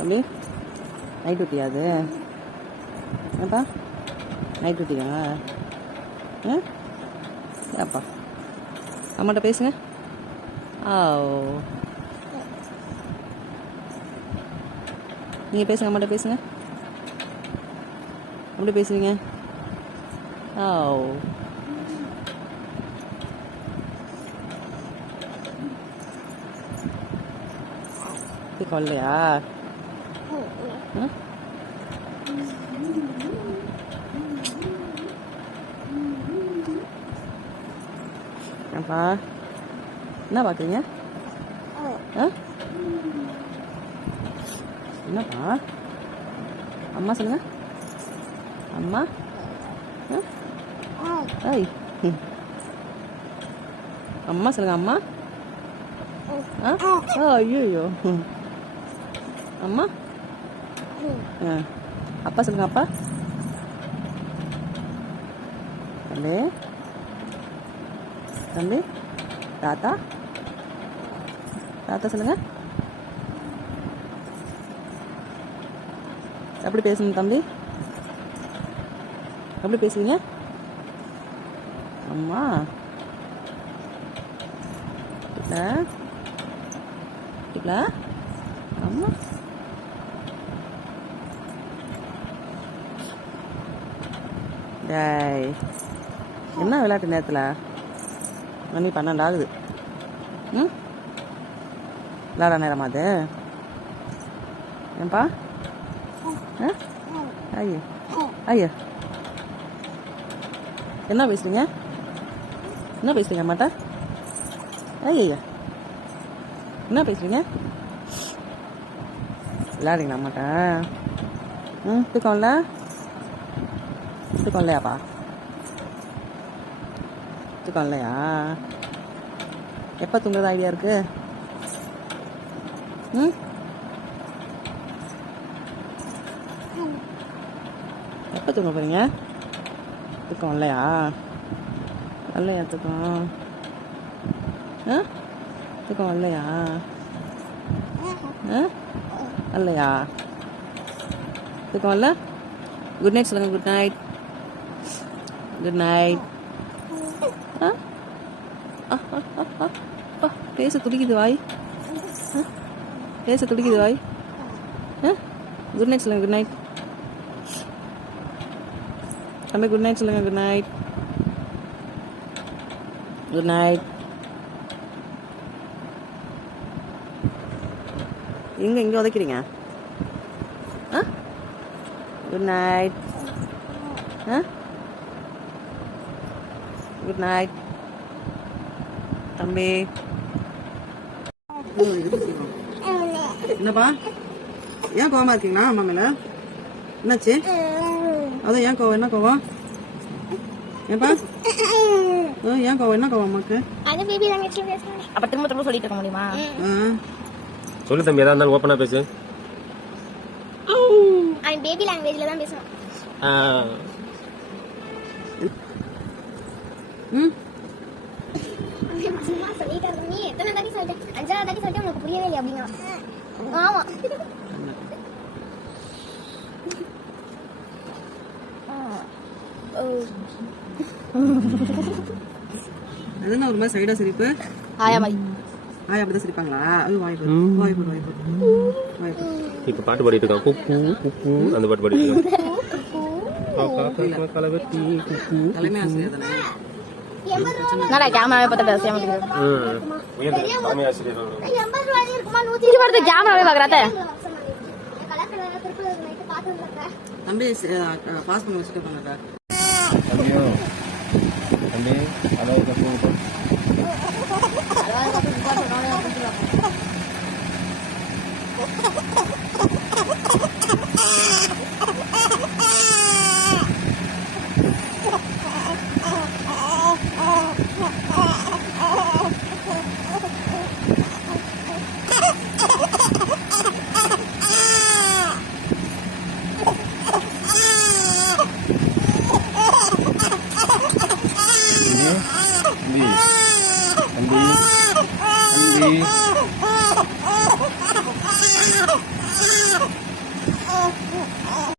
தம்பி நைட் டியூட்டியா அது? ஏப்பா நைட் டியூட்டியா ஆ? ஏப்பா அம்மாட்ட பேசுங்க. ஆ நீங்கள் பேசுங்க அம்மாட்ட பேசுங்க. எப்படி பேசுவீங்க ஆ இது கொல்லையா என்ன பார்க்குறீங்க? ஆ? என்னப்பா? அம்மா சொல்லுங்க. அம்மா? ஐய் அம்மா சொல்லுங்க அம்மா. ஆ? ஐயோ அம்மா? அப்பா சொல்லுங்க அப்பா தம்பி தம்பி தாத்தா தாத்தா சொல்லுங்க எப்படி பேசணும் தம்பி எப்படி பேசுவீங்க அம்மா இல்லை இல்லை அம்மா ஏய் என்ன விளையாட்டு நேரத்தில் மணி பன்னெண்டு ஆகுது ம்? விளாடா நேரமா அது? ஏன்பா? ஆ? ஐயோ. ஐயோ. என்ன பேசுறீங்க? என்ன பேசுறீங்க மாட்டா ஐயா என்ன பேசுறீங்க? விளையாடுறீங்களா அம்மாட்ட? ம் தூக்கம்ல தூக்கம் இல்லையாப்பா தூக்கம் இல்லையா எப்போ தூங்குறது ஐடியா இருக்கு ம் எப்போ தூங்க போகிறீங்க தூக்கம் இல்லையா இல்லையா தூக்கம் ஆ தூக்கம் இல்லையா ஆ இல்லையா தூக்கம் இல்லை குட் நைட் சொல்லுங்கள் குட் நைட் குட் நைட் ஆ ஆ, அப்பா, பேச துடிக்குது வாய். ஆ? பேச துடிக்குது வாய். குட் நைட் சொல்லுங்க குட் நைட் தம்பி குட் நைட் சொல்லுங்க குட் நைட் குட் நைட் எங்க இங்க உதைக்கிறீங்க? ஆ குட் நைட் ஆ குட் நைட் தம்பி. என்னப்பா? ஏன் கோவமா இருக்கீங்களா அம்மா மேல? என்னாச்சு? அதான் ஏன் கோவம்? என்ன கோவம்? ஏன்பா? ஏன் கோவம்? என்ன கோவம் அம்மாக்கு அப்ப திரும்ப திரும்ப சொல்லிட்டு இருக்க முடியுமா? சொல்லு தம்பி எதா இருந்தாலும் ஓப்பனா பேசு. அவன் பேபி லாங்குவேஜ்ல தான் பேசுவான். ம்? அவன் சும்மா சொல்லிட்டு இருக்க நீ எத்தனை தாட்டி சொல்லிட்டேன் அஞ்சாவது தாட்டி சொல்லிட்டு உனக்கு புரியவே இல்லை அப்படின்னா? ஆமா. அது என்ன ஒரு மாதிரி சைடா சிரிப்பு. ஆயா மாதிரி ஆயா அப்படிதான் சிரிப்பாங்களா? அது வாய் போடு வாய் போடு வாய் போடு வாய் போடு இப்ப பாட்டு பாடிட்டு இருக்கான் குக்கு குக்கு அந்த பாட்டு பாடிட்டு இருக்கான். தலைமை ஆசிரியர் தானே? என்னடா கேமராவே பார்த்து பேச மாட்டேங்குது இது பார்த்து கேமராவே பாக்குறாத்த தம்பி பாஸ் பண்ணி வச்சுட்டு தம்பியோ, தம்பி, அளவு தம்பி தம்பி தம்பி